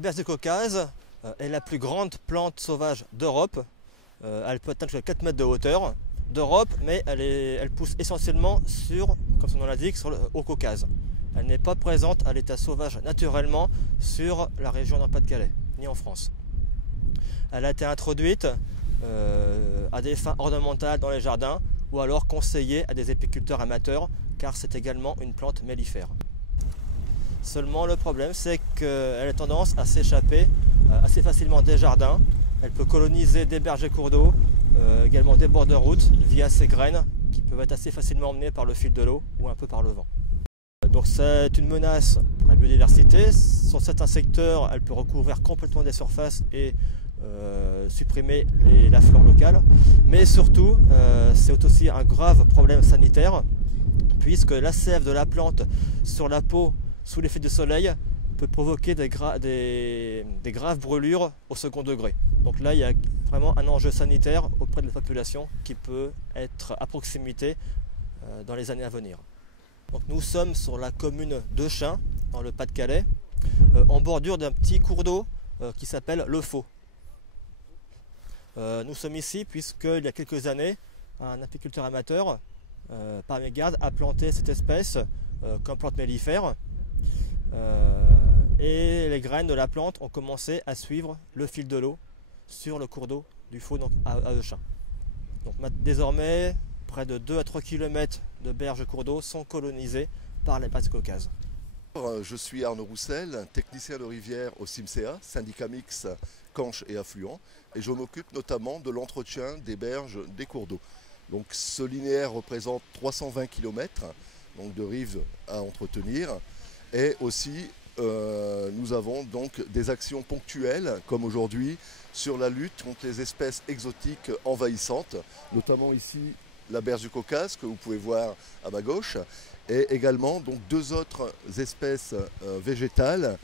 berce du Caucase est la plus grande plante sauvage d'Europe. Elle peut atteindre 4 mètres de hauteur d'Europe, mais elle pousse essentiellement comme son nom l'indique, au Caucase. Elle n'est pas présente à l'état sauvage naturellement sur la région du Pas-de-Calais, ni en France. Elle a été introduite à des fins ornementales dans les jardins ou alors conseillée à des apiculteurs amateurs car c'est également une plante mellifère. Seulement le problème c'est qu'elle a tendance à s'échapper assez facilement des jardins. Elle peut coloniser des berges et cours d'eau, également des bords de route via ses graines qui peuvent être assez facilement emmenées par le fil de l'eau ou un peu par le vent. Donc c'est une menace pour la biodiversité. Sur certains secteurs, elle peut recouvrir complètement des surfaces et supprimer la flore locale. Mais surtout, c'est aussi un grave problème sanitaire puisque la sève de la plante sur la peau sous l'effet du soleil peut provoquer des graves brûlures au second degré. Donc là, il y a vraiment un enjeu sanitaire auprès de la population qui peut être à proximité dans les années à venir. Donc nous sommes sur la commune de Chain, dans le Pas-de-Calais, en bordure d'un petit cours d'eau qui s'appelle le Faux. Nous sommes ici puisqu'il y a quelques années, un apiculteur amateur, par mégarde, a planté cette espèce comme plante mellifère. Et les graines de la plante ont commencé à suivre le fil de l'eau sur le cours d'eau du Faux donc à Euchin. Donc désormais, près de 2 à 3 km de berges cours d'eau sont colonisées par les berces du Caucase. Je suis Arnaud Roussel, technicien de rivière au CIMSEA, syndicat mixte Canche et affluent, et je m'occupe notamment de l'entretien des berges des cours d'eau. Donc ce linéaire représente 320 km donc de rives à entretenir, et aussi nous avons donc des actions ponctuelles, comme aujourd'hui, sur la lutte contre les espèces exotiques envahissantes, notamment ici la berce du Caucase, que vous pouvez voir à ma gauche, et également donc 2 autres espèces végétales,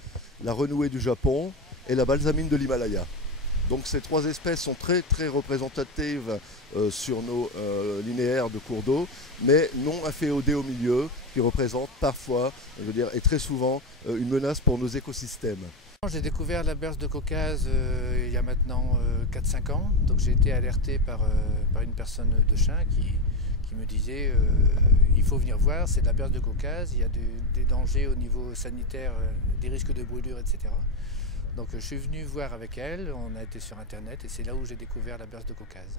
la renouée du Japon et la balsamine de l'Himalaya. Donc ces 3 espèces sont très représentatives sur nos linéaires de cours d'eau, mais non inféodées au milieu, qui représentent parfois, et très souvent, une menace pour nos écosystèmes. J'ai découvert la berce de Caucase il y a maintenant 4-5 ans. Donc j'ai été alerté par une personne de Chain qui me disait il faut venir voir, c'est de la berce de Caucase, il y a des dangers au niveau sanitaire, des risques de brûlure, etc. Donc je suis venu voir avec elle, on a été sur internet et c'est là où j'ai découvert la berce de Caucase.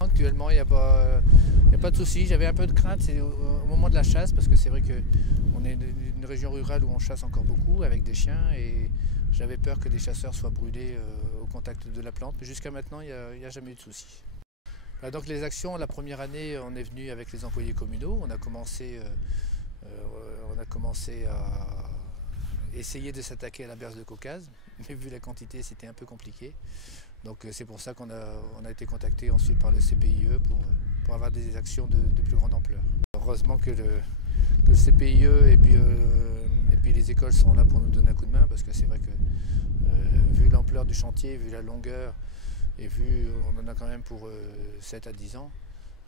Actuellement il n'y a pas de souci, j'avais un peu de crainte au moment de la chasse parce que c'est vrai qu'on est une région rurale où on chasse encore beaucoup avec des chiens et j'avais peur que des chasseurs soient brûlés au contact de la plante, mais jusqu'à maintenant il n'y a jamais eu de souci. Donc les actions, la première année on est venu avec les employés communaux, on a commencé à essayer de s'attaquer à la berce de Caucase, mais vu la quantité c'était un peu compliqué. Donc c'est pour ça qu'on a été contacté ensuite par le CPIE pour avoir des actions de plus grande ampleur. Heureusement que le CPIE et puis les écoles sont là pour nous donner un coup de main parce que c'est vrai que vu l'ampleur du chantier, vu la longueur et vu on en a quand même pour 7 à 10 ans,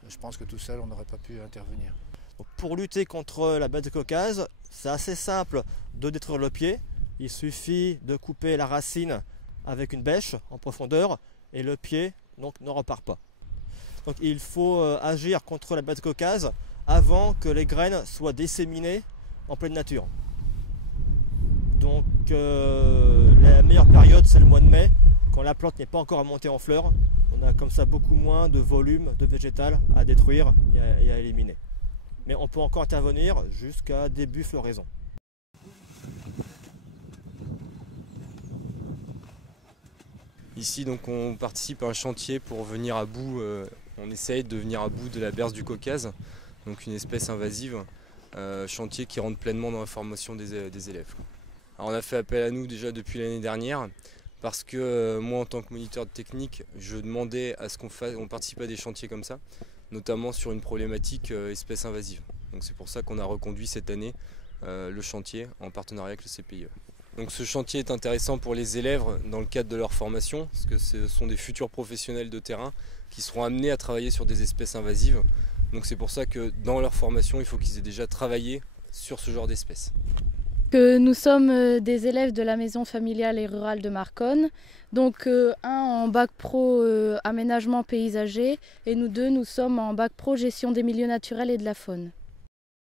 je pense que tout seul on n'aurait pas pu intervenir. Donc pour lutter contre la berce du Caucase, c'est assez simple de détruire le pied. Il suffit de couper la racine avec une bêche en profondeur et le pied donc, ne repart pas. Donc il faut agir contre la berce du Caucase avant que les graines soient disséminées en pleine nature. Donc la meilleure période c'est le mois de mai, quand la plante n'est pas encore montée en fleurs. On a comme ça beaucoup moins de volume de végétal à détruire et à éliminer. Mais on peut encore intervenir jusqu'à début floraison. Ici donc on participe à un chantier pour venir à bout, on essaye de venir à bout de la berce du Caucase, donc une espèce invasive, chantier qui rentre pleinement dans la formation des élèves. Alors on a fait appel à nous déjà depuis l'année dernière parce que moi en tant que moniteur de technique, je demandais à ce qu'on participe à des chantiers comme ça, notamment sur une problématique espèce invasive. Donc c'est pour ça qu'on a reconduit cette année le chantier en partenariat avec le CPIE. Donc ce chantier est intéressant pour les élèves dans le cadre de leur formation, parce que ce sont des futurs professionnels de terrain qui seront amenés à travailler sur des espèces invasives. Donc c'est pour ça que dans leur formation, il faut qu'ils aient déjà travaillé sur ce genre d'espèces. Nous sommes des élèves de la maison familiale et rurale de Marconne, donc un en bac pro aménagement paysager et nous deux nous sommes en bac pro gestion des milieux naturels et de la faune.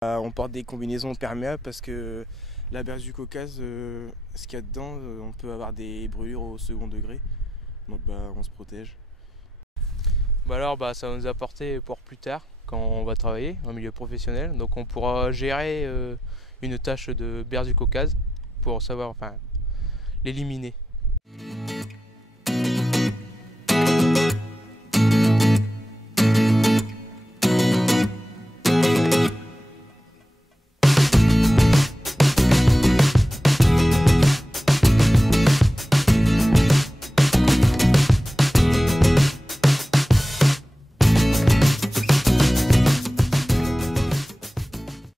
On porte des combinaisons perméables parce que la berge du Caucase, ce qu'il y a dedans, on peut avoir des brûlures au second degré, donc on se protège. Alors ça va nous apporter pour plus tard quand on va travailler en milieu professionnel, donc on pourra gérer une tâche de berge du Caucase pour savoir l'éliminer.